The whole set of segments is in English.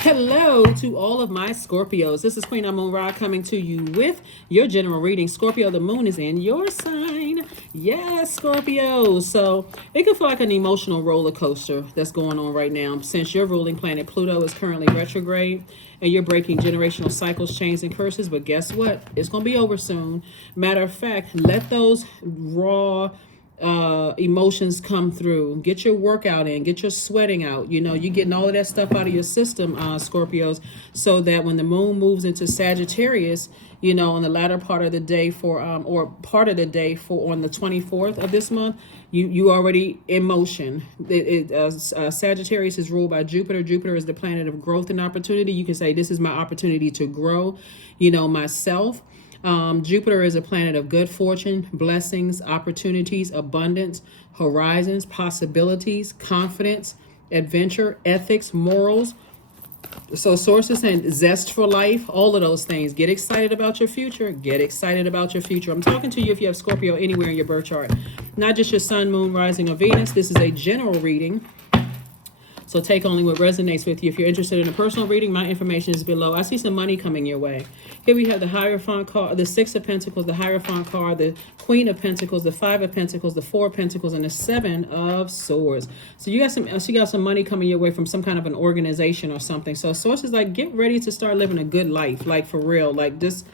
Hello to all of my Scorpios. This is Queen Amun Ra coming to you with your general reading. Scorpio, the moon is in your sign. Yes, Scorpio. So it can feel like an emotional roller coaster that's going on right now since your ruling planet Pluto is currently retrograde and you're breaking generational cycles, chains, and curses. But guess what? It's going to be over soon. Matter of fact, let those raw emotions come through. Get your workout in, get your sweating out. You're getting all of that stuff out of your system, Scorpios, so that when the moon moves into Sagittarius, on the latter part of the day or part of the day for on the 24th of this month, you already in motion. Sagittarius is ruled by Jupiter. Jupiter is the planet of growth and opportunity. You can say, this is my opportunity to grow, myself. Jupiter is a planet of good fortune, blessings, opportunities, abundance, horizons, possibilities, confidence, adventure, ethics, morals. So sources saying zest for life, all of those things. Get excited about your future. Get excited about your future. I'm talking to you if you have Scorpio anywhere in your birth chart. Not just your sun, moon, rising, or Venus. This is a general reading. So take only what resonates with you. If you're interested in a personal reading, my information is below. I see some money coming your way. Here we have the Hierophant card, the Six of Pentacles, the Hierophant card, the Queen of Pentacles, the Five of Pentacles, the Four of Pentacles, and the Seven of Swords. So you got some money coming your way from some kind of an organization or something. So sources like, get ready to start living a good life, like for real, like this.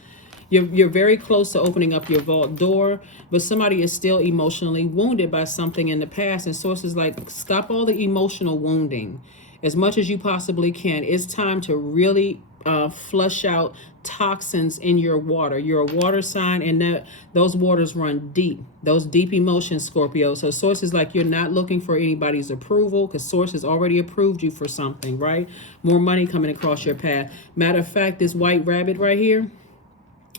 You're very close to opening up your vault door, but somebody is still emotionally wounded by something in the past. And sources like, stop all the emotional wounding as much as you possibly can. It's time to really flush out toxins in your water. You're a water sign, and those waters run deep. Those deep emotions, Scorpio. So sources like, you're not looking for anybody's approval because source has already approved you for something, right? More money coming across your path. Matter of fact, this white rabbit right here,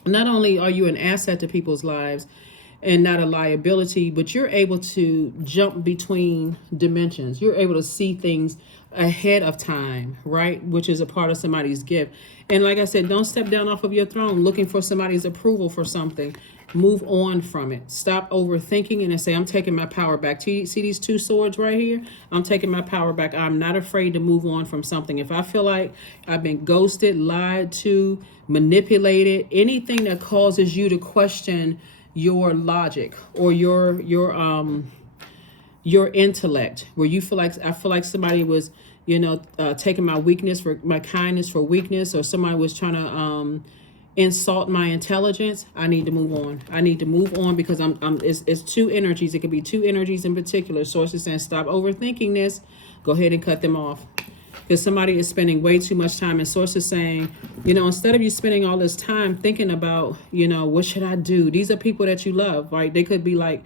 not only are you an asset to people's lives and not a liability, but you're able to jump between dimensions. You're able to see things ahead of time, right? Which is a part of somebody's gift. And like I said, don't step down off of your throne looking for somebody's approval for something. Move on from it. Stop overthinking and say, I'm taking my power back. See these two swords right here? I'm taking my power back. I'm not afraid to move on from something. If I feel like I've been ghosted, lied to, manipulated, anything that causes you to question your logic or your intellect, where you feel like, I feel like somebody was, taking my weakness for my kindness for weakness, or somebody was trying to insult my intelligence, I need to move on. I need to move on because it's two energies. It could be two energies in particular. Sources saying, stop overthinking this. Go ahead and cut them off. Because somebody is spending way too much time, and sources saying, instead of you spending all this time thinking about, what should I do? These are people that you love, right? They could be like,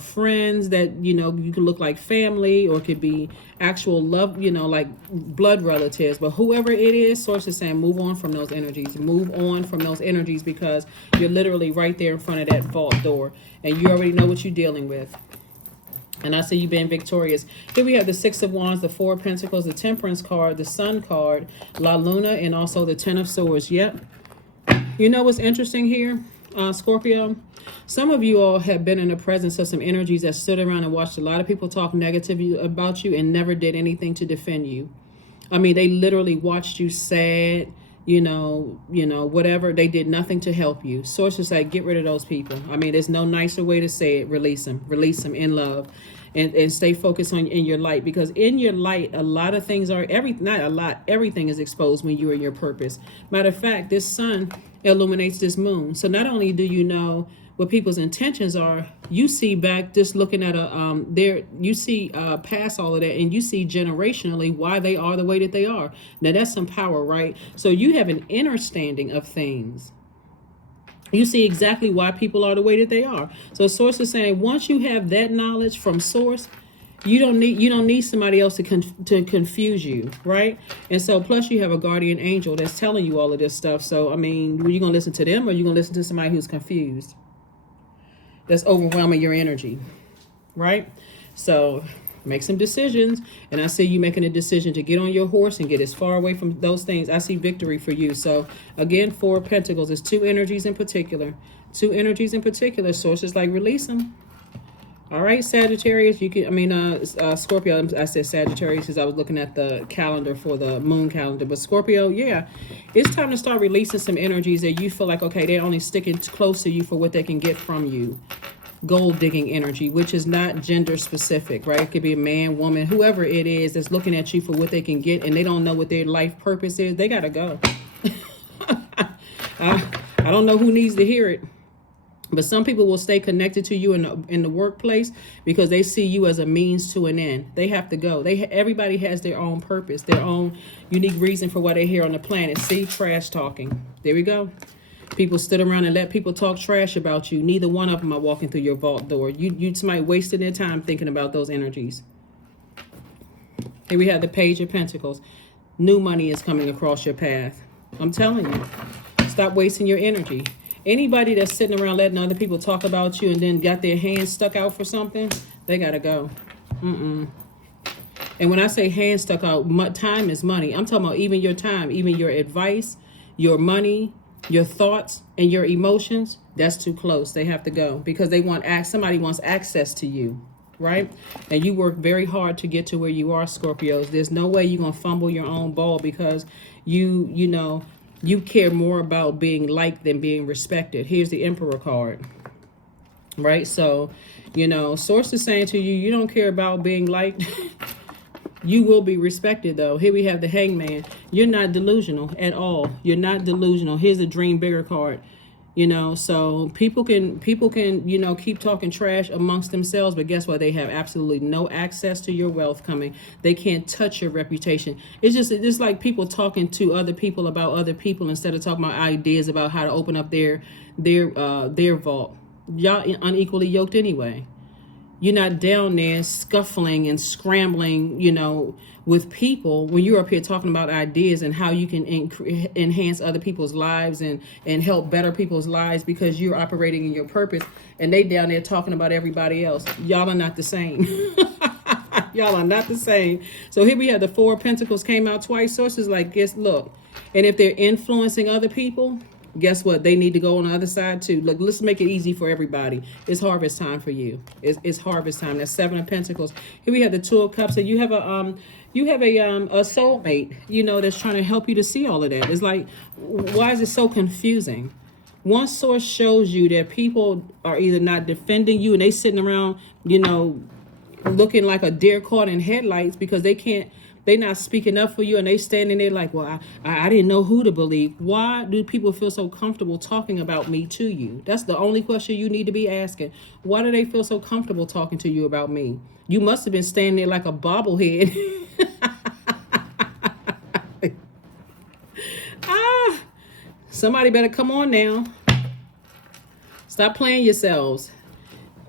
friends that, you could look like family, or it could be actual love, like blood relatives. But whoever it is, sources saying, move on from those energies. Move on from those energies because you're literally right there in front of that vault door, and you already know what you're dealing with. And I see you being victorious. Here we have the Six of Wands, the Four of Pentacles, the Temperance card, the Sun card, La Luna, and also the Ten of Swords. Yep. You know what's interesting here, Scorpio? Some of you all have been in the presence of some energies that stood around and watched a lot of people talk negatively about you and never did anything to defend you. I mean, they literally watched you sad, whatever. They did nothing to help you. Sources say, get rid of those people. I mean, there's no nicer way to say it. Release them in love, and stay focused on in your light, because in your light, a lot of things are, everything is exposed when you are in your purpose. Matter of fact, this sun illuminates this moon. So not only do you know what people's intentions are, you see back, just looking at you see past all of that, and you see generationally why they are the way that they are. Now that's some power, right? So you have an understanding of things. You see exactly why people are the way that they are. So source is saying, once you have that knowledge from source, you don't need somebody else to confuse you, right? And so plus you have a guardian angel that's telling you all of this stuff. So I mean, are you gonna listen to them, or are you gonna listen to somebody who's confused, that's overwhelming your energy, right? So make some decisions. And I see you making a decision to get on your horse and get as far away from those things. I see victory for you. So again, Four of Pentacles is two energies in particular. Sources like, release them. All right, Sagittarius, you can, Scorpio, I said Sagittarius because I was looking at the calendar for the moon calendar. But Scorpio, yeah, it's time to start releasing some energies that you feel like, okay, they're only sticking close to you for what they can get from you. Gold digging energy, which is not gender specific, right? It could be a man, woman, whoever it is that's looking at you for what they can get and they don't know what their life purpose is. They got to go. I don't know who needs to hear it. But some people will stay connected to you in the workplace because they see you as a means to an end. They have to go. Everybody has their own purpose, their own unique reason for why they're here on the planet. See, trash talking. There we go. People stood around and let people talk trash about you. Neither one of them are walking through your vault door. You somebody wasting their time thinking about those energies. Here we have the Page of Pentacles. New money is coming across your path. I'm telling you, stop wasting your energy. Anybody that's sitting around letting other people talk about you and then got their hands stuck out for something, they got to go. And when I say hands stuck out, time is money. I'm talking about even your time, even your advice, your money, your thoughts, and your emotions. That's too close. They have to go because somebody wants access to you, right? And you work very hard to get to where you are, Scorpios. There's no way you're going to fumble your own ball because you care more about being liked than being respected. Here's the Emperor card, right? So, Source is saying to you, you don't care about being liked. You will be respected, though. Here we have the Hangman. You're not delusional at all. You're not delusional. Here's the Dream Bigger card. So people can keep talking trash amongst themselves, but guess what? They have absolutely no access to your wealth coming. They can't touch your reputation. It's like people talking to other people about other people instead of talking about ideas about how to open up their vault. Y'all unequally yoked anyway. You're not down there scuffling and scrambling, with people when you're up here talking about ideas and how you can enhance other people's lives and help better people's lives because you're operating in your purpose, and they down there talking about everybody else. Y'all are not the same. Y'all are not the same. So here we have the Four of Pentacles came out twice. Sources like, look, and if they're influencing other people, guess what? They need to go on the other side too. Look, let's make it easy for everybody. It's harvest time for you. It's harvest time. That's Seven of Pentacles. Here we have the Two of Cups, and you have a soulmate, that's trying to help you to see all of that. It's like, why is it so confusing? One source shows you that people are either not defending you and they sitting around, looking like a deer caught in headlights because they're not speaking up for you, and they standing there like, well, I didn't know who to believe. Why do people feel so comfortable talking about me to you? That's the only question you need to be asking. Why do they feel so comfortable talking to you about me? You must have been standing there like a bobblehead. Somebody better come on now. Stop playing yourselves.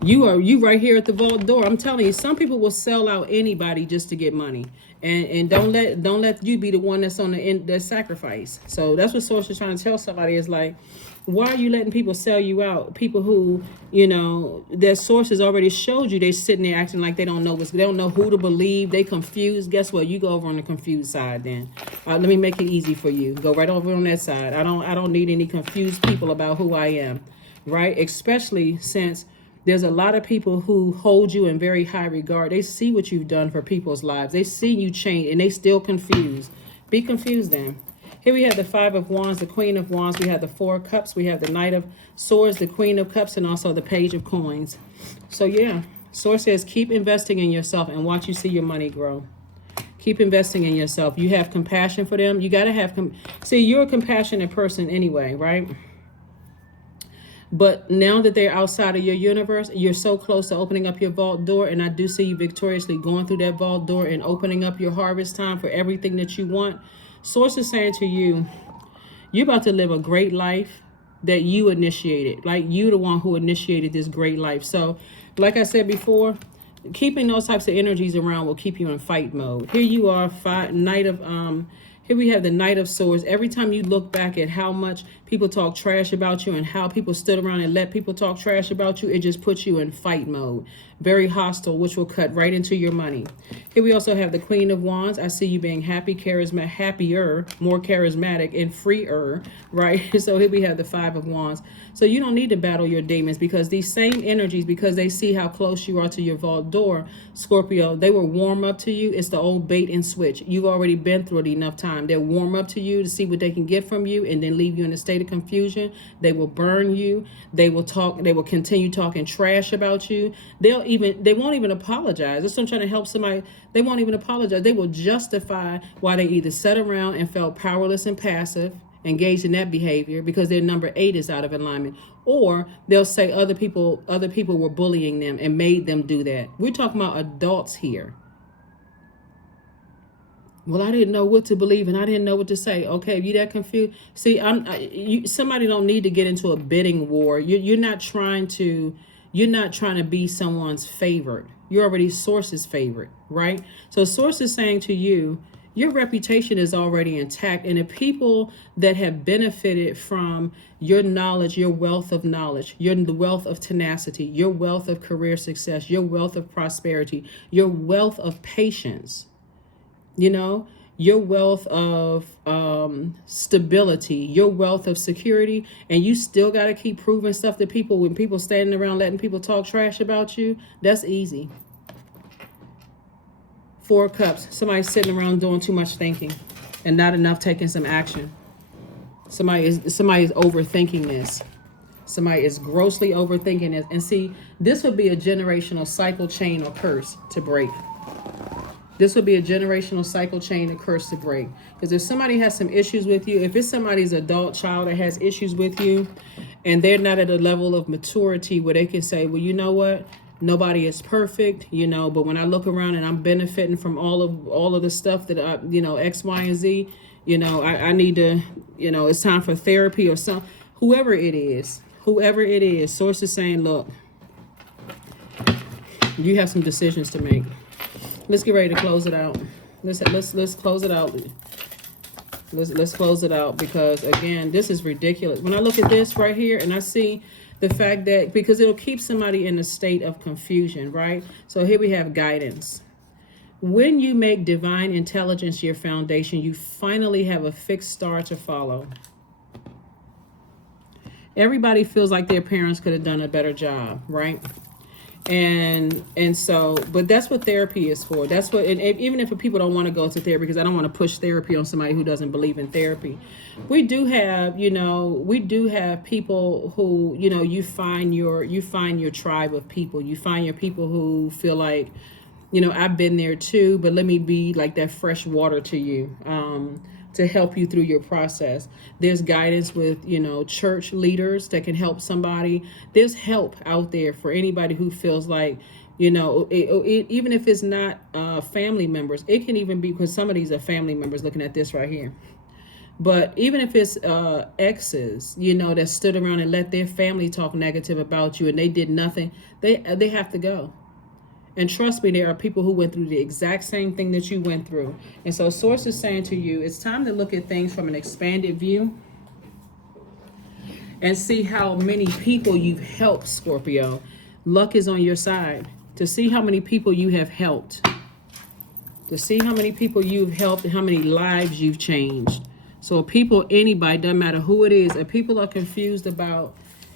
You right here at the vault door. I'm telling you, some people will sell out anybody just to get money, and don't let you be the one that's on the end, that sacrifice. So that's what Source is trying to tell somebody is like, why are you letting people sell you out? People who their sources already showed you, they sitting there acting like they don't know who to believe. They confused. Guess what? You go over on the confused side then. Let me make it easy for you. Go right over on that side. I don't need any confused people about who I am, right? Especially since there's a lot of people who hold you in very high regard. They see what you've done for people's lives. They see you change, and they still confused. Be confused then. Here we have the Five of Wands, the Queen of Wands. We have the Four of Cups. We have the Knight of Swords, the Queen of Cups, and also the Page of Coins. So yeah, Source says keep investing in yourself and watch you see your money grow. Keep investing in yourself. You have compassion for them. You got to have see, you're a compassionate person anyway, right? But now that they're outside of your universe, you're so close to opening up your vault door. And I do see you victoriously going through that vault door and opening up your harvest time for everything that you want. Source is saying to you, you're about to live a great life that you initiated. Like, you the one who initiated this great life. So like I said before, keeping those types of energies around will keep you in fight mode. Here you are, here we have the Knight of Swords. Every time you look back at how much people talk trash about you and how people stood around and let people talk trash about you, it just puts you in fight mode. Very hostile, which will cut right into your money. Here we also have the Queen of Wands. I see you being happy, charismatic, happier, more charismatic, and freer, right? So here we have the Five of Wands. So you don't need to battle your demons, because these same energies, because they see how close you are to your vault door, Scorpio, they will warm up to you. It's the old bait and switch. You've already been through it enough time. They'll warm up to you to see what they can get from you and then leave you in a state of confusion. They will burn you. They will continue talking trash about you. They won't even apologize. That's what I'm trying to help somebody. They won't even apologize. They will justify why they either sat around and felt powerless and passive, engaged in that behavior because their number 8 is out of alignment, or they'll say other people were bullying them and made them do that. We're talking about adults here. Well, I didn't know what to believe and I didn't know what to say. Okay, if you that confused, see, somebody don't need to get into a bidding war. You're not trying to be someone's favorite. You're already Source's favorite, right? So Source is saying to you, your reputation is already intact, and the people that have benefited from your knowledge, your wealth of knowledge, the wealth of tenacity, your wealth of career success, your wealth of prosperity, your wealth of patience, your wealth of stability, your wealth of security, and you still got to keep proving stuff to people when people standing around letting people talk trash about you. That's easy. 4 of Cups. Somebody's sitting around doing too much thinking and not enough taking some action. Somebody is overthinking this. Somebody is grossly overthinking it. And see, this would be a generational cycle, chain, or curse to break. This would be a generational cycle, chain, or curse to break. Because if somebody has some issues with you, if it's somebody's adult child that has issues with you, and they're not at a level of maturity where they can say, well, you know what? Nobody is perfect, but when I look around and I'm benefiting from all of the stuff that I, X, Y, and Z, I need to, it's time for therapy or some, whoever it is, Source is saying, look, you have some decisions to make. Let's get ready to close it out. Let's close it out. Let's close it out, because again, this is ridiculous. When I look at this right here and I see the fact that, because it'll keep somebody in a state of confusion, right? So here we have guidance. When you make divine intelligence your foundation, you finally have a fixed star to follow. Everybody feels like their parents could have done a better job, right? And so, but that's what therapy is for. That's what, and even if people don't want to go to therapy, because I don't want to push therapy on somebody who doesn't believe in therapy. We do have people who, you find your tribe of people. You find your people who feel like, I've been there too, but let me be like that fresh water to you, to help you through your process. There's guidance with, church leaders that can help somebody. There's help out there for anybody who feels like, even if it's not family members, it can even be, because some of these are family members looking at this right here. But even if it's exes, that stood around and let their family talk negative about you and they did nothing, they have to go. And trust me, there are people who went through the exact same thing that you went through. And so Source is saying to you, it's time to look at things from an expanded view and see how many people you've helped, Scorpio. Luck is on your side. To see how many people you have helped. To see how many people you've helped and how many lives you've changed. So anybody, doesn't matter who it is, if people are confused about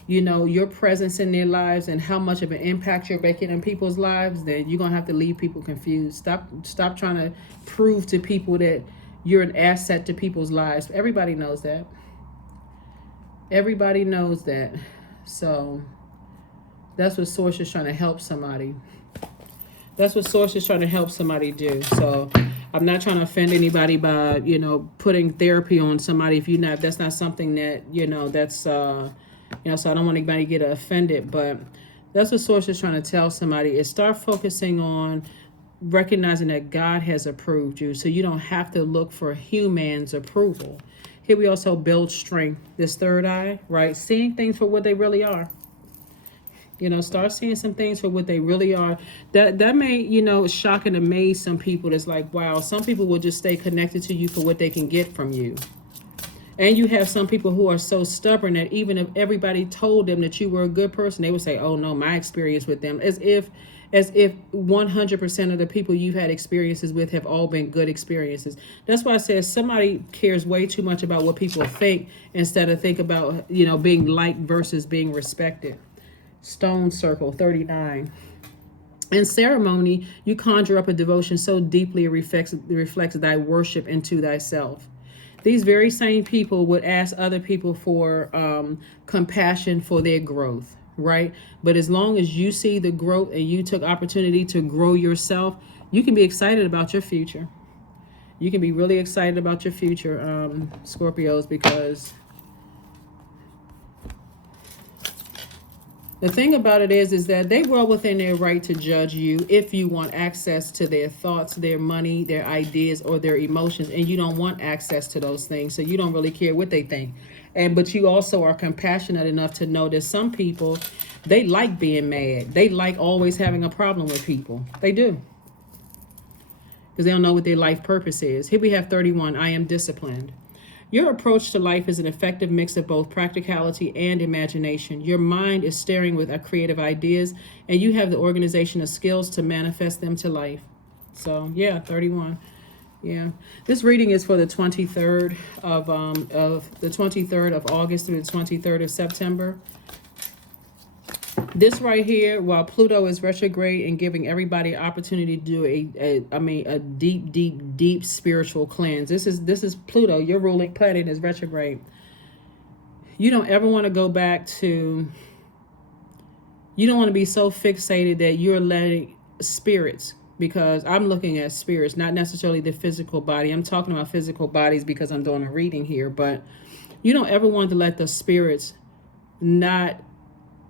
your presence in their lives and how much of an impact you're making in people's lives, then you're going to have to leave people confused. Stop trying to prove to people that you're an asset to people's lives. Everybody knows that. Everybody knows that. So that's what Source is trying to help somebody. That's what Source is trying to help somebody do. So I'm not trying to offend anybody by, putting therapy on somebody. If that's not something that, that's, so I don't want anybody to get offended, but that's what Source is trying to tell somebody, is start focusing on recognizing that God has approved you, so you don't have to look for human's approval. Here we also build strength, this third eye, right? Seeing things for what they really are. Start seeing some things for what they really are. That may, shock and amaze some people. That's like, wow, some people will just stay connected to you for what they can get from you. And you have some people who are so stubborn that even if everybody told them that you were a good person, they would say, oh no, my experience with them, as if 100% of the people you've had experiences with have all been good experiences. That's why I said somebody cares way too much about what people think instead of think about, being liked versus being respected. Stone circle 39. In ceremony, you conjure up a devotion so deeply it reflects thy worship into thyself. These very same people would ask other people for compassion for their growth, right? But as long as you see the growth and you took opportunity to grow yourself, you can be excited about your future. You can be really excited about your future, Scorpios, because the thing about it is that they well within their right to judge you if you want access to their thoughts, their money, their ideas, or their emotions, and you don't want access to those things, so you don't really care what they think. But you also are compassionate enough to know that some people, they like being mad. They like always having a problem with people. They do. Because they don't know what their life purpose is. Here we have 31. I am disciplined. Your approach to life is an effective mix of both practicality and imagination. Your mind is staring with creative ideas, and you have the organization of skills to manifest them to life. So, yeah, 31. Yeah. This reading is for the 23rd of August through the 23rd of September. This right here, while Pluto is retrograde and giving everybody opportunity to do a deep spiritual cleanse. This is Pluto, your ruling planet, is retrograde. You don't ever want to go back to. You don't want to be so fixated that you're letting spirits, because I'm looking at spirits, not necessarily the physical body. I'm talking about physical bodies because I'm doing a reading here, but you don't ever want to let the spirits not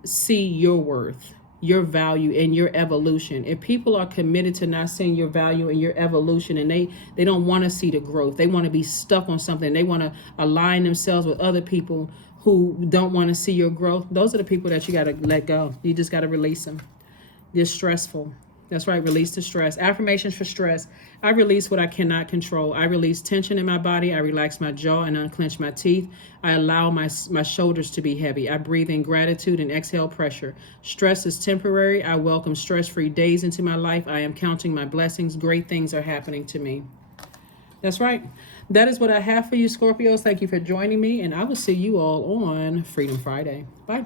see your worth, your value, and your evolution. If people are committed to not seeing your value and your evolution, and they don't want to see the growth, they want to be stuck on something, they want to align themselves with other people who don't want to see your growth, those are the people that you got to let go. You just got to release them. They're stressful. That's right. Release the stress. Affirmations for stress. I release what I cannot control. I release tension in my body. I relax my jaw and unclench my teeth. I allow my shoulders to be heavy. I breathe in gratitude and exhale pressure. Stress is temporary. I welcome stress-free days into my life. I am counting my blessings. Great things are happening to me. That's right. That is what I have for you, Scorpios. Thank you for joining me, and I will see you all on Freedom Friday. Bye.